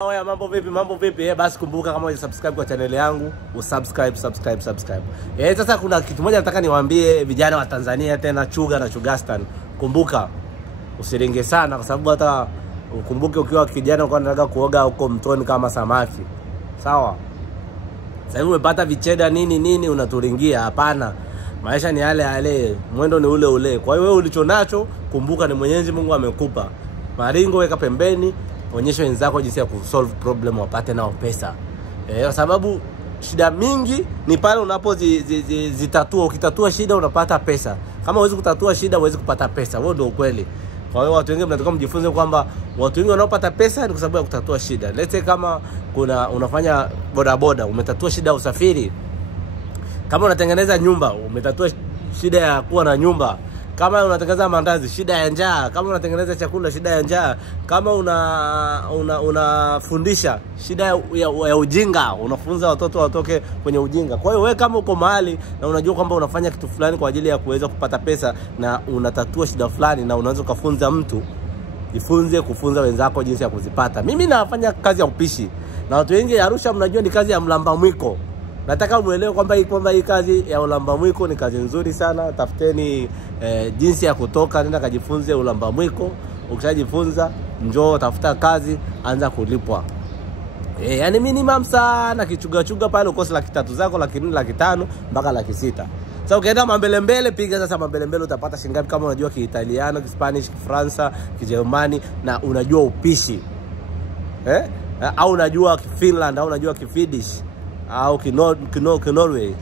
Oya, mambo vipi? Basi kumbuka kama hujasubscribe kwa channel yangu, usubscribe. Sasa kuna kitu moja nataka niwaambie vijana wa Tanzania, tena Chuga na Chugastan. Kumbuka usiringe sana, kwa sababu hata ukumbuke ukiwa kijana uko unataka kuoga huko mtoni kama samaki. Sawa? Sasa hivi umepata vicheda nini unaturingia. Hapana. Maisha ni yale, mwendo ni ule. Kwa hiyo wewe ulichonacho kumbuka ni Mwenyezi Mungu amekupa. Maringo weka pembeni, onyesha wenzako jinsi ya kusolve problem wapate nao pesa. Kwa sababu shida mingi ni pale unapozitatua. Ukitatua shida unapata pesa. Kama huwezi kutatua shida huwezi kupata pesa. Huo ndio ukweli. Kwa hiyo watu wengi mnataka mjifunze kwamba watu wengi wanaopata pesa ni kwa sababu ya kutatua shida. Let's say kama unafanya bodaboda, umetatua shida ya usafiri. Kama unatengeneza nyumba, umetatua shida ya kuwa na nyumba. Kama unatengeneza mandazi, shida ya njaa. Kama unatengeneza chakula, shida ya njaa. Kama unafundisha, shida ya ujinga. Unafunza watoto watoke kwenye ujinga. Kwa hiyo wewe kama uko mahali na unajua kwamba unafanya kitu fulani kwa ajili ya kuweza kupata pesa na unatatua shida fulani na unaweza kufunza mtu, jifunze kufunza wenzako jinsi ya kuzipata. Mimi nafanya kazi ya upishi. Na watu wengi Arusha mnajua ni kazi ya mlamba mwiko. Nataka muelewe kwamba hii kazi ya ulamba mwiko ni kazi nzuri sana. Tafuteni jinsi ya kutoka, nenda kajifunze ulamba mwiko. Ukishajifunza njoo tafuta kazi, anza kulipwa. Yani minimum sana kichuga pale ukosi 300 zako, 400, 500 mpaka 600. Sasa ukienda mbele piga sasa mbele utapata shilingi ngapi kama unajua Kiitaliano, Kispanish, Kifaransa, Kijerumani na unajua upishi. Au unajua Kifinland, au unajua Kifidish, au Norway.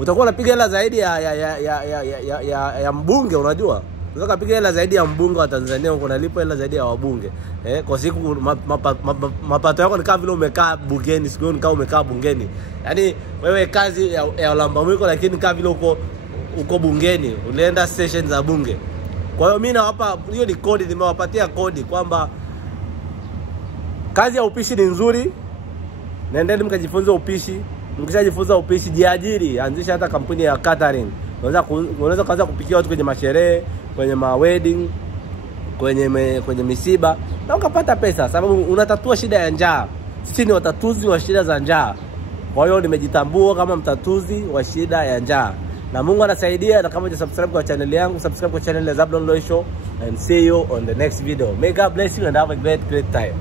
Utakuwa unapiga hela zaidi ya mbunge, unajua. Unataka kupiga hela zaidi ya mbunge wa Tanzania, unalipa hela zaidi ya wabunge. Kwa siku mapato yako ni kama vile umekaa bungeni, siku ni kama umekaa bungeni. Yaani wewe kazi ya ulamba mwiko lakini kama vile uko bungeni, unaenda session za bunge. Kwa hiyo mimi nawapa hiyo ni kodi, nimewapatia kodi kwamba kazi ya upishi ni nzuri. Nendeni mkajifunze upishi. Mkishajifunza upishi, jiajiri, anzisha hata kampuni ya catering. Unaweza kuanza kupikia watu kwenye masherehe, kwenye wedding, kwenye misiba na ukapata pesa, sababu unatatua shida ya njaa. Sisi ni watatuzi wa shida za njaa. Kwa hiyo nimejitambua kama mtatuzi wa shida ya njaa. Na Mungu anasaidia. Na kama hujasubscribe kwa channel yangu, subscribe kwa channel ya Zablon Loy Show, and see you on the next video. May God bless you and have a great time.